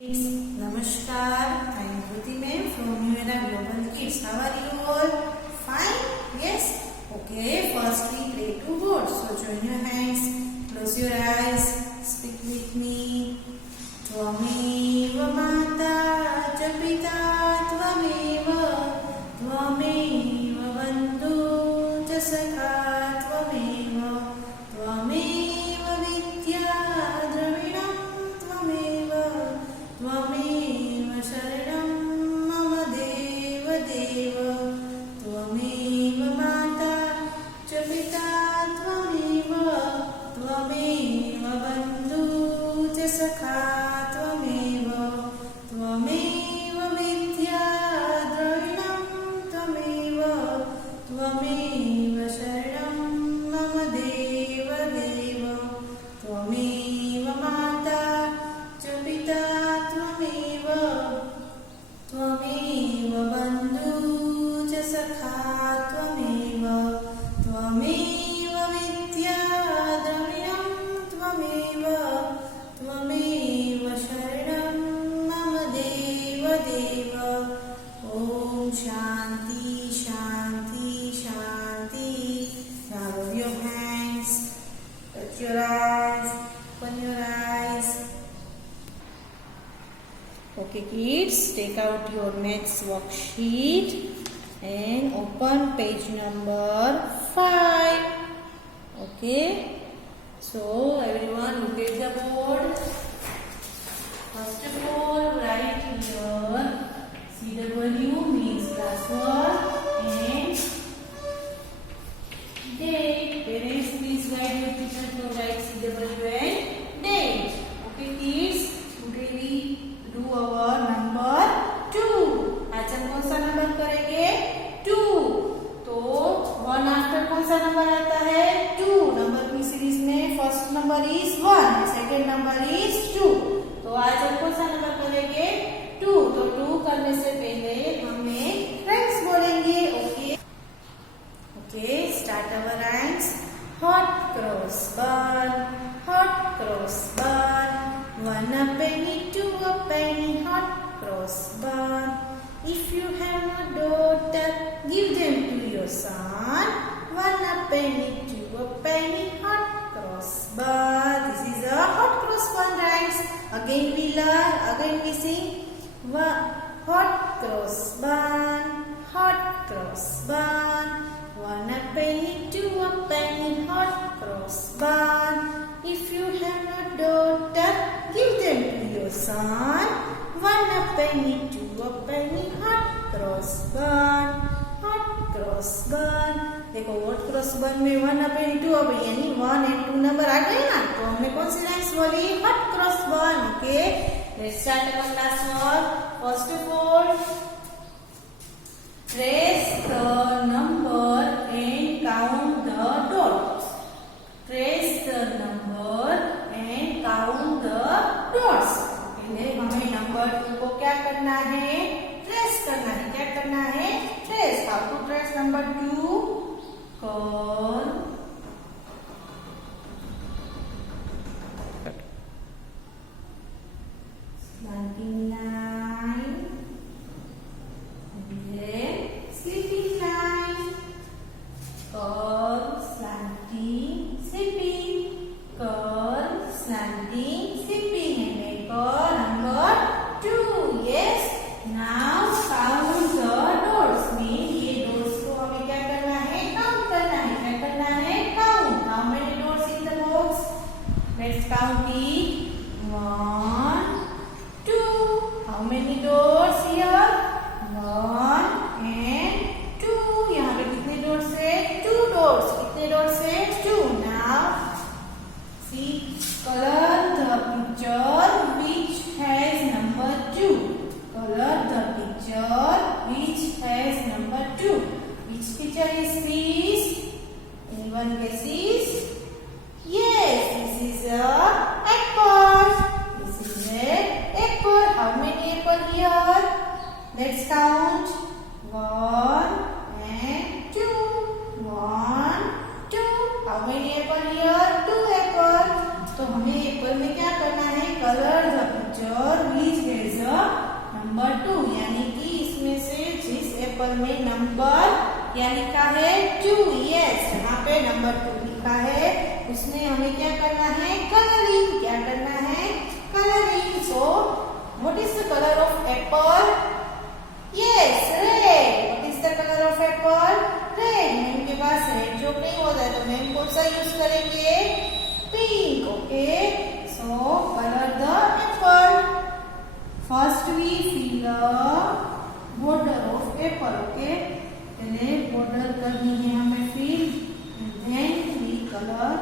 Namaskar, I am Kruti ma'am from New Era Global Kids. How are you all? Fine? Yes? Okay, first we pray to God. So join your hands, close your eyes, speak with me. Tvameva Mata च पिता त्वमेव त्वमेव बन्धु च सखा त्वमेव त्वमेव विद्या द्रविणं त्वमेव त्वमेव शरणं मम देव देव त्वमेव माता च पिता त्वमेव त्वमेव बन्धु च सखा त्वमेव त्वमेव विद्या द्रविणं त्वमेव त्वमेव शरणं मम देव देव त्वमेव माता च पिता त्वमेव त्वमेव बन्धु च सखा त्वमेव त्वमेव विद्या द्रविणं त्वमेव त्वमेव शरणं मम देव देव ॐ शान्ति शान्ति शान्ति Now rub your hands, touch your eyes, open your eyes. Okay kids, take out your maths worksheet and open page number 5. Okay, so everyone look at the board. First of all, write here CW means classwork and date. Parents, please guide your teacher to write CW and date. Okay kids, today we do our number 2. आज हम कौन सा number करेंगे? 2. तो 1 after कौन सा number आता है? 2. नंबर की सीरीज में first number is 1, second number is 2. तो आज हम कौन सा नंबर करेंगे? 2. तो 2 करने से पहले हमें रैंक्स बोलेंगे. Okay okay, start our ranks. Hot cross बन, हॉट क्रॉस बन. 1 a penny, 2 a penny, hot cross bun. If you have no daughter, give them to your son. 1 a penny, 2 a penny, hot cross bun. This is a hot cross bun rhymes. Again we learn, again we sing. Hot cross bun, hot cross bun. 1 a penny, 2 a penny, hot cross bun. If you have no daughter, give them to your son. 1 a penny, 2 a penny, hot cross bun, hot cross bun. देखो hot cross bun में 1 a penny, 2 a penny यानी 1 and 2 number आ गए ना, तो हमने कौन सी lines बोली? hot cross bun. Okay, let's start our class work. First of all, trace the number and count the dots. Trace the number and count the dots. पहले हमें number 2 को क्या करना है? ट्रेस करना है. क्या करना है? Trace. How to trace number 2? Call slanting line, sleeping line. Call slanting sleeping, call slanting sleeping. and make call number 2. yes, now count the dots. में ये dots को हमें क्या करना है? काउंट करना है. क्या करना है? Count. how many dots in the box? let's count it. 1 2. how many dots here? 1 and 2. यहाँ पे कितने dots है? 2 dots. कितने dots है? 2. now see, color the picture which has number 2. Color the picture which has number 2. Which picture is this? Anyone guesses? Yes, this is a apple. This is a apple. How many apple here? Let's count. 1 and 2. 1 2. How many apple here? 2 apple. तो हमें Apple में क्या करना है? Colour the picture which में number क्या लिखा है 2। यस, यहाँ पे नंबर 2 लिखा है, उसमें हमें क्या करना है कलरिंग। क्या करना है colouring. So what is the colour of Apple? Yes, red. What is the colour of Apple? Red. Ma'am के पास रेड चौक नहीं होता है तो मैम कौन सा यूज करेंगे? Pink. Okay, so colour the apple. First we fill border of apple. Okay, पहले border करनी है हमें fill, then we colour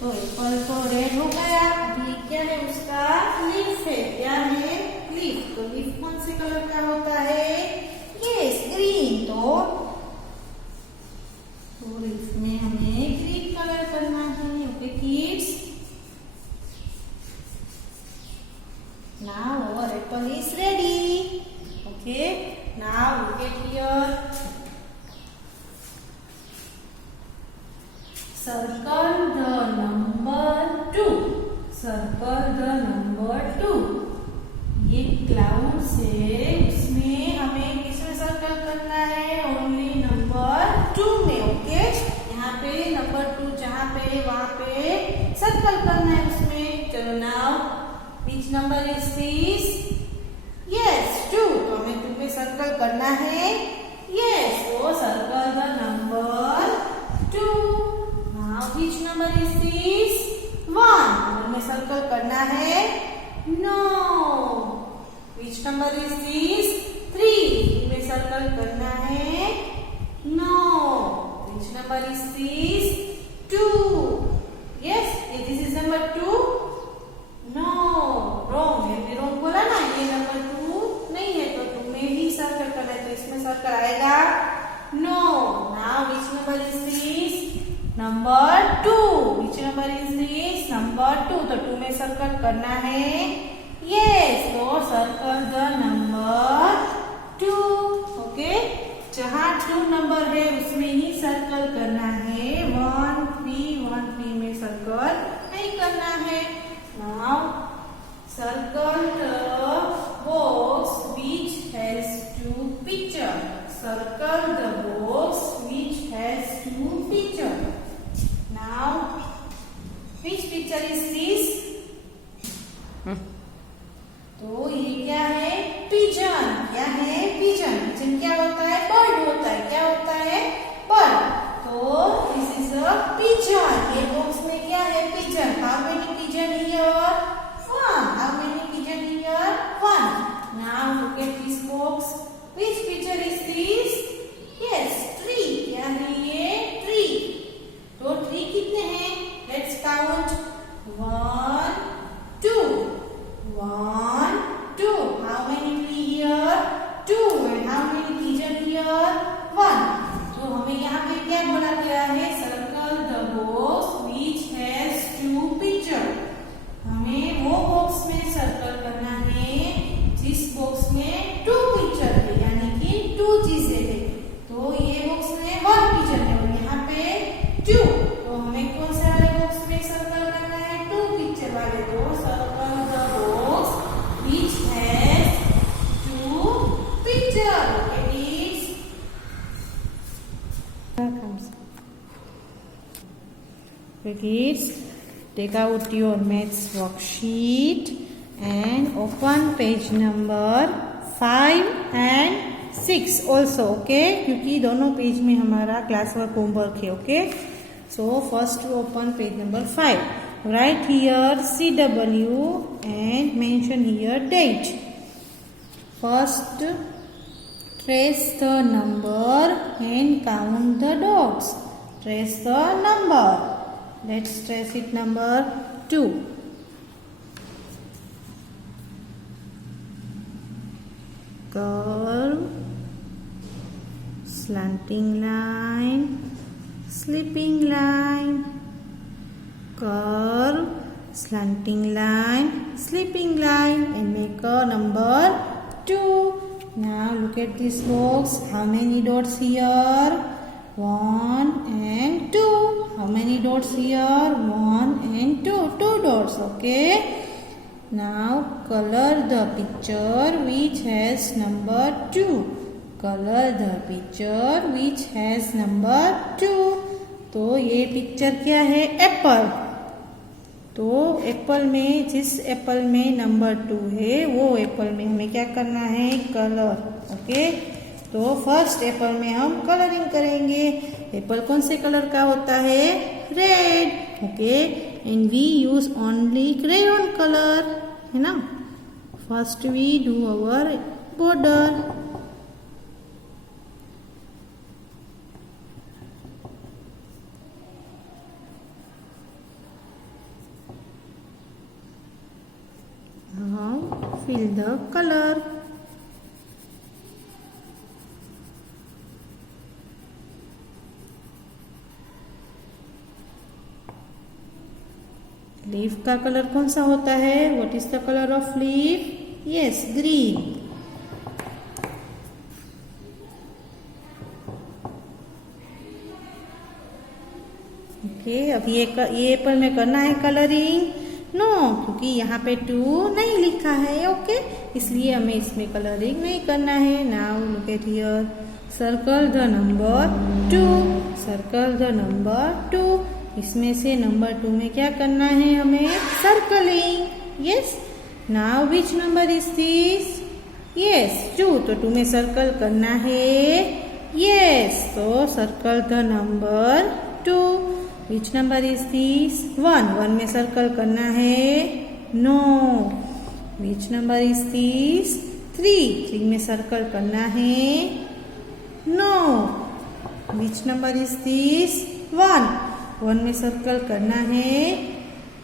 to apple तो रेड हो गया। अभी क्या है उसका लीफ है। क्या है लीफ। तो लीफ कौन से कलर का होता है? Yes, green. तो लीफ में हमें ग्रीन कलर करना है। Okay kids, now our apple is ready. Okay, now look at here. Circle the number 2. Circle the number 2. ये क्लाउड से इसमें हमें किसमें सर्कल करना है? ओनली नंबर 2 में। ओके, यहाँ पे नंबर 2 जहाँ पे वहाँ पे सर्कल करना है उसमें। चलो now which number is this? Yes, 2। तो हमें 2 में सर्कल करना है। यस, तो circle the number 2। Which number is this? 1 में सर्कल करना है। No. Which number is this? 3 में सर्कल करना है। No. Which number is this? 2. Yes, this is number 2. No, wrong. मैंने wrong बोला ना, ये नंबर 2 नहीं है तो 2 में ही सर्कल करना है, तो इसमें सर्कल आएगा। No. Now which number is this? Number 2। Which number is this? Number 2। तो 2 में सर्कल करना है। यस, तो सर्कल द नंबर 2। ओके, जहाँ 2 नंबर है उसमें ही सर्कल करना है। 1 3 में सर्कल नहीं करना है। Now circle the box which has 2 picture. Circle the box which has 2 picture. Now, which picture is this? तो ये क्या है? पिजन। क्या है? पिजन। पिजन क्या होता है? बर्ड होता है। क्या होता है? बर्ड। तो दिस इज अ पिजन। ये बॉक्स में क्या है? Pigeon. How many pigeon here? 1। How many pigeon here? 1। Now look at this box. Which picture is this? Yes, tree. क्या है ये? Tree. तो ट्री कितने हैं? Let's count. 1 2 1 2। How many tree here? 2। And how many pigeon here? 1। तो हमें यहाँ पे क्या बोला गया है? Circle the box which has 2 picture. हमें वो बॉक्स में सर्कल करना है जिस बॉक्स में 2 पिक्चर है, यानी कि 2 चीजें है। तो ये बॉक्स में 1 पिक्चर है और यहाँ पे 2। तो हमें कौन से वाले बॉक्स में सर्कल करना है? 2 पिक्चर वाले। तो circle the box which has 2 picture. Okay kids, take out your maths worksheet and open page number 5 and 6 also. Okay, क्योंकि दोनों पेज में हमारा क्लास वर्क होमवर्क है। Okay, so first open page number 5. Write here CW and mention here date. First, trace the number and count the dots. Trace the number. Let's trace it number 2. Curve, slanting line, slipping line, curve, slanting line, sleeping line, and make a number 2. Now look at this box. How many dots here? 1 and 2. How many dots here? 1 and 2. 2 dots. Okay. Now color the picture which has number 2. Color the picture which has number 2. तो ये picture क्या है? Apple. तो Apple में जिस Apple में number 2 है वो एप्पल में हमें क्या करना है? कलर. ओके. तो फर्स्ट एप्पल में हम कलरिंग करेंगे. एप्पल कौन से कलर का होता है? Red. Okay. And we use only crayon colour, है ना. First we do our border. Now fill the color. Leaf का कलर कौन सा होता है? What is the color of leaf? Yes, green. Okay. अब ये एप्पल में करना है कलरिंग? नो, क्योंकि यहाँ पे 2 नहीं लिखा है. ओके. इसलिए हमें इसमें कलरिंग नहीं करना है. Now look at here. Circle the number 2. Circle the number 2. इसमें से नंबर 2 में क्या करना है हमें? Circling. Yes. Now which number is this? Yes, 2. तो 2 में सर्कल करना है. यस. तो circle the number 2. Which number is this? 1. 1 में सर्कल करना है. No. Which number is this? 3. 3 में सर्कल करना है. No. Which number is this? 1. 1 में सर्कल करना है.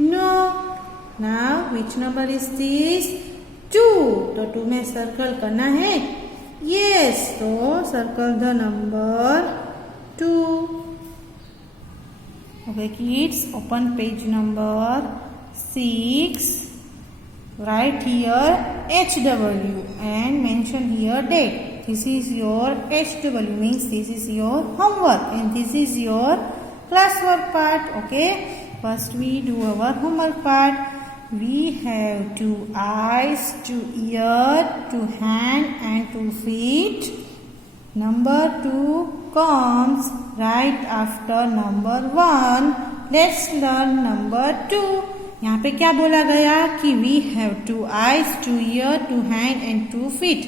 No. Now which number is this? 2. तो 2 में सर्कल करना है. यस. तो circle the number 2. Okay kids, open page number 6. Write here HW and mention here date. This is your HW, means this is your homework and this is your classwork part. Okay. First we do our homework part. We have 2 eyes, 2 ears, 2 hands and 2 feet. Number 2 comes right after number 1. Let's learn number 2. यहाँ पे क्या बोला गया कि we have 2 eyes, 2 ears, 2 hands and 2 feet.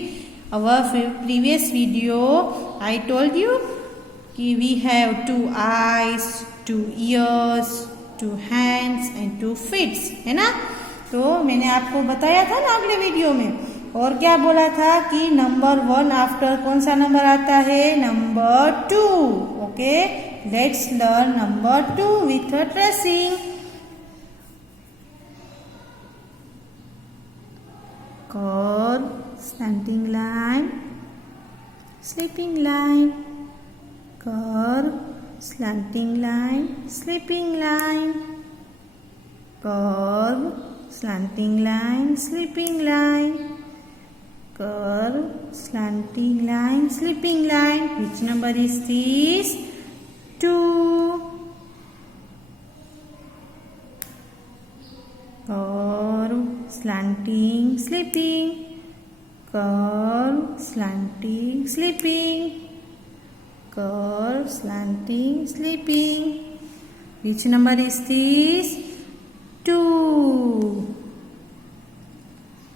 Our previous video I told you कि we have 2 eyes, 2 ears, 2 hands and 2 feet, है ना. तो मैंने आपको बताया था ना अगले वीडियो में. और क्या बोला था कि नंबर 1 आफ्टर कौन सा नंबर आता है? Number 2. Okay. Let's learn number 2 with a tracing. Curve, slanting line, sleeping line. Curve, slanting line, sleeping line. Curve, slanting line, sleeping line. Curve, slanting line, sleeping line. Which number is this? 2. Curve, slanting, sleeping. Curve, slanting, sleeping. Curve, slanting, sleeping. Which number is this? 2.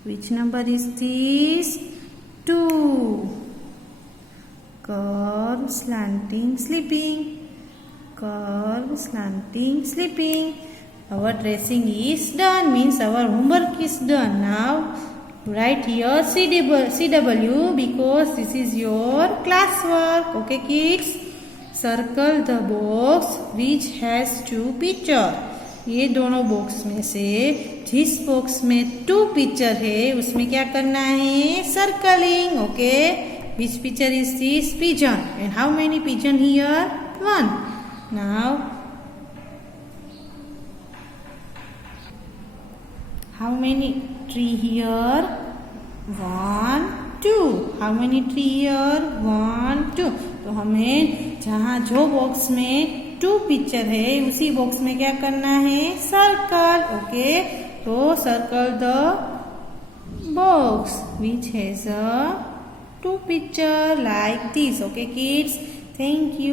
Which number is this? 2. Curve, slanting, sleeping. Curve, slanting, sleeping. Our tracing is done, means our homework is done. Now write here CW because this is your classwork. Okay kids? Circle the box which has 2 pictures. ये दोनों box में से जिस box में 2 picture है उसमें क्या करना है? Circling. Okay. Which picture is this? Pigeon. And how many pigeon here? 1. Now how many tree here 1 2 how many tree here 1 2 तो हमें जहाँ जो बॉक्स में 2 पिक्चर है उसी बॉक्स में क्या करना है सर्कल ओके तो circle the box which has a 2 picture like this okay kids thank you